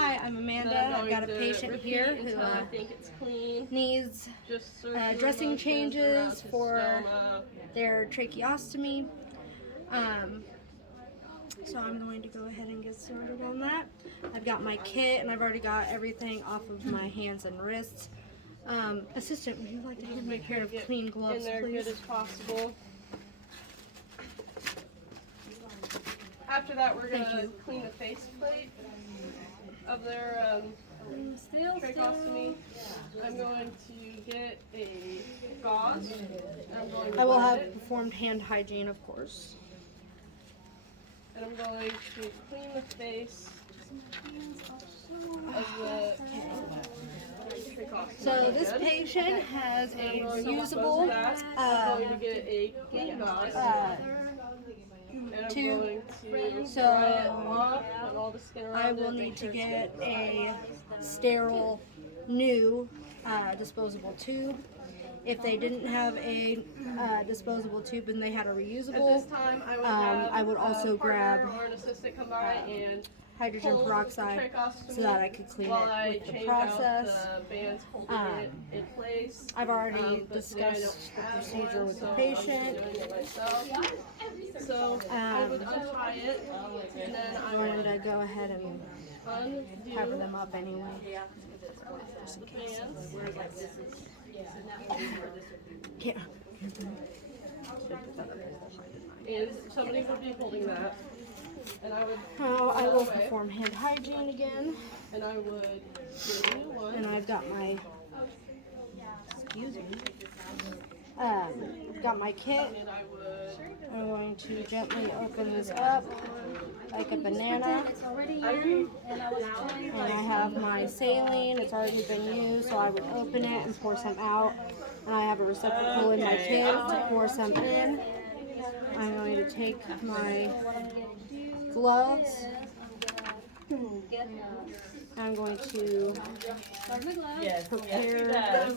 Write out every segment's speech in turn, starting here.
Hi, I'm Amanda. I've got a patient here who needs dressing changes for their tracheostomy. So I'm going to go ahead and get started on that. I've got my kit and I've already got everything off of my hands and wrists. Assistant, would you like to hand me a pair of clean gloves, in there please? good as possible. After that, we're going to clean the faceplate of their tracheostomy. I'm going to get a gauze. I will have performed hand hygiene, of course. And I'm going to clean the face of the tracheostomy. So this patient has a reusable I'm going to get a clean gauze. tube. So I will need to get a sterile new disposable tube. If they didn't have a disposable tube and they had a reusable, I would also grab hydrogen peroxide so that I could clean it with the process. I've already discussed the procedure with the patient. So I would untie it, and then I'm going to go ahead and cover them up anyway. Just in case. Yeah. And somebody would be holding that. And I would I will perform hand hygiene again. And I would get a new one. And I've got my, excuse me, got my kit. I'm going to gently open this up like a banana. And I have my saline. It's already been used, so I would open it and pour some out. And I have a receptacle in my kit to pour some in. I'm going to take my gloves. I'm going to prepare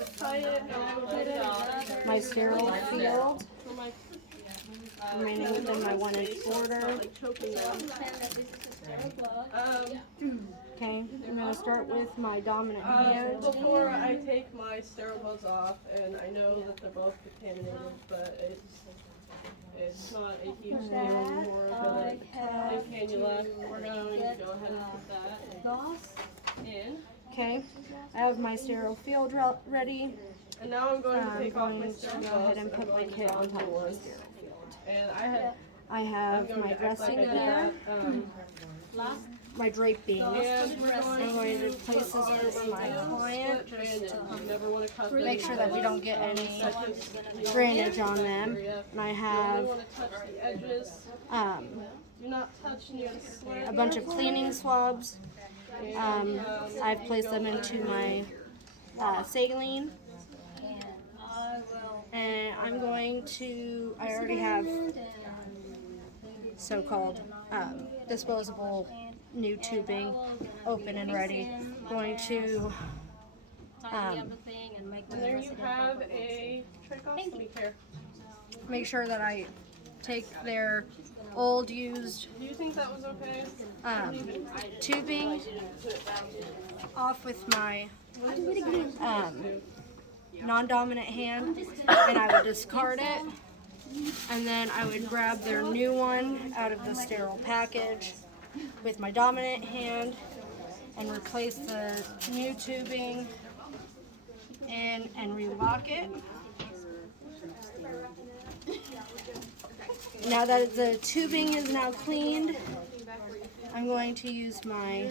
my sterile field, remaining within my 1 inch border. Okay, I'm going to start with my dominant hand. Before I take my sterile gloves off, and I know that they're both contaminated, but it's not a huge deal anymore. But a cannula, we're going to go ahead and put that in. Okay, I have my sterile field ready. And now I'm going to take off my sterile go gloves ahead and put my kit on top of my sterile field. And I have my dressing there, my draping. I'm going to place this over my client just to make sure that we don't get any drainage on them. And I have a bunch of cleaning swabs. I've placed them into my saline. And I'm going to, I already have so-called disposable new tubing open and ready. I'm going to there you have a tracheostomy care. Make sure that I take their old used Do you think that was okay? tubing off with my non-dominant hand, and I would discard it, and then I would grab their new one out of the sterile package with my dominant hand and replace the new tubing in and relock it. Now that the tubing is now cleaned, I'm going to use my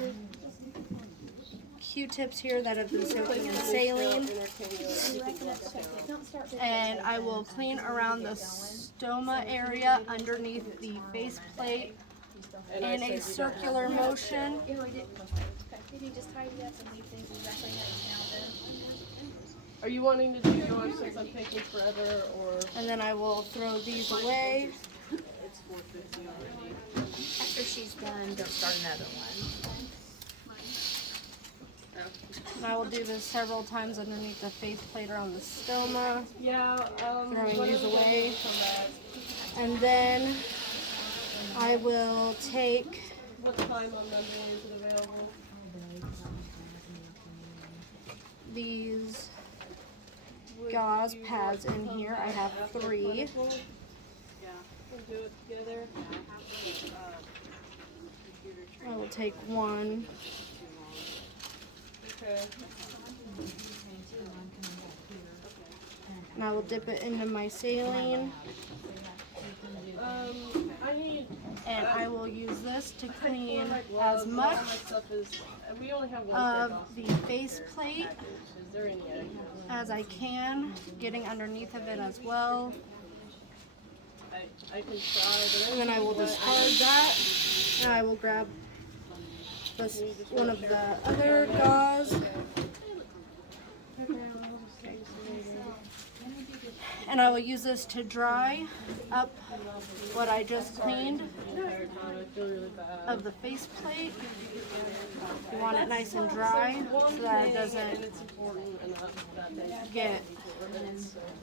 Q-tips here that have been soaking in saline, and I will clean around the stoma area underneath the faceplate in a circular motion. Are you wanting to do yours since I'm taking forever, or? And then I will throw these away. After she's done, don't start another one. And I will do this several times underneath the faceplate around the stoma. Yeah, throwing these away. And then I will take what time on Monday is it available? these gauze pads in here. I have 3. We'll do it together. I will take 1. Okay. And I will dip it into my saline. I need. And I will use this to clean as much We only have one of the face plate as I can, getting underneath of it as well. I can try, but And then I will discard that, and I will grab this one of the other gauze. And I will use this to dry up what I just cleaned of the face plate. You want it nice and dry so that it doesn't get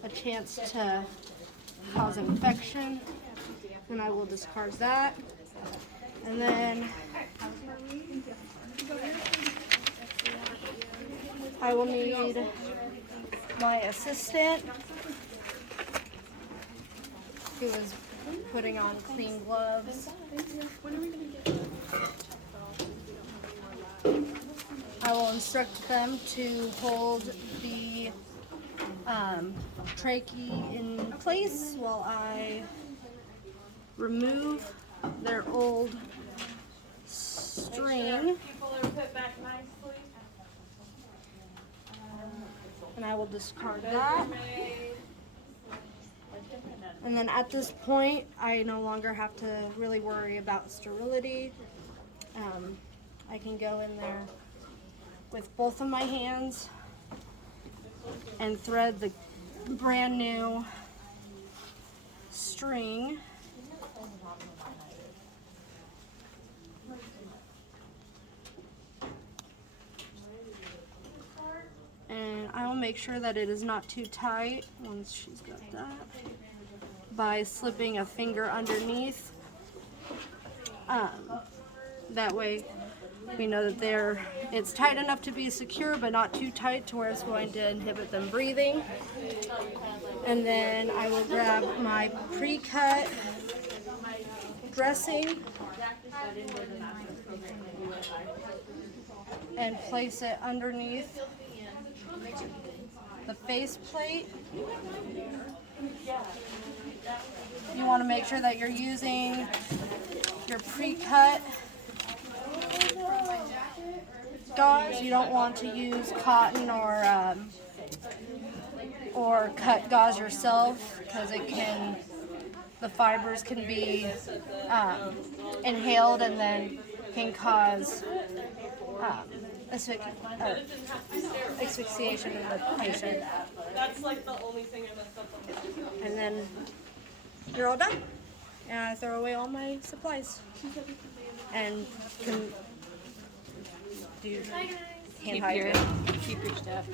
a chance to cause infection. And I will discard that. And then I will need my assistant, who is putting on clean gloves. I will instruct them to hold the trachea in place while I remove their old string. And I will discard that. And then at this point, I no longer have to really worry about sterility. I can go in there with both of my hands and thread the brand new string. And I will make sure that it is not too tight once she's got that, by slipping a finger underneath. That way we know that it's tight enough to be secure, but not too tight to where it's going to inhibit them breathing. And then I will grab my pre-cut dressing and place it underneath the face plate. You want to make sure that you're using your pre-cut gauze. You don't want to use cotton or cut gauze yourself, because the fibers can be inhaled and then can cause asphyxiation of the patient. That's like the only thing I messed up on. And then you're all done. And I throw away all my supplies. And can do hand hydrant. Keep your stuff.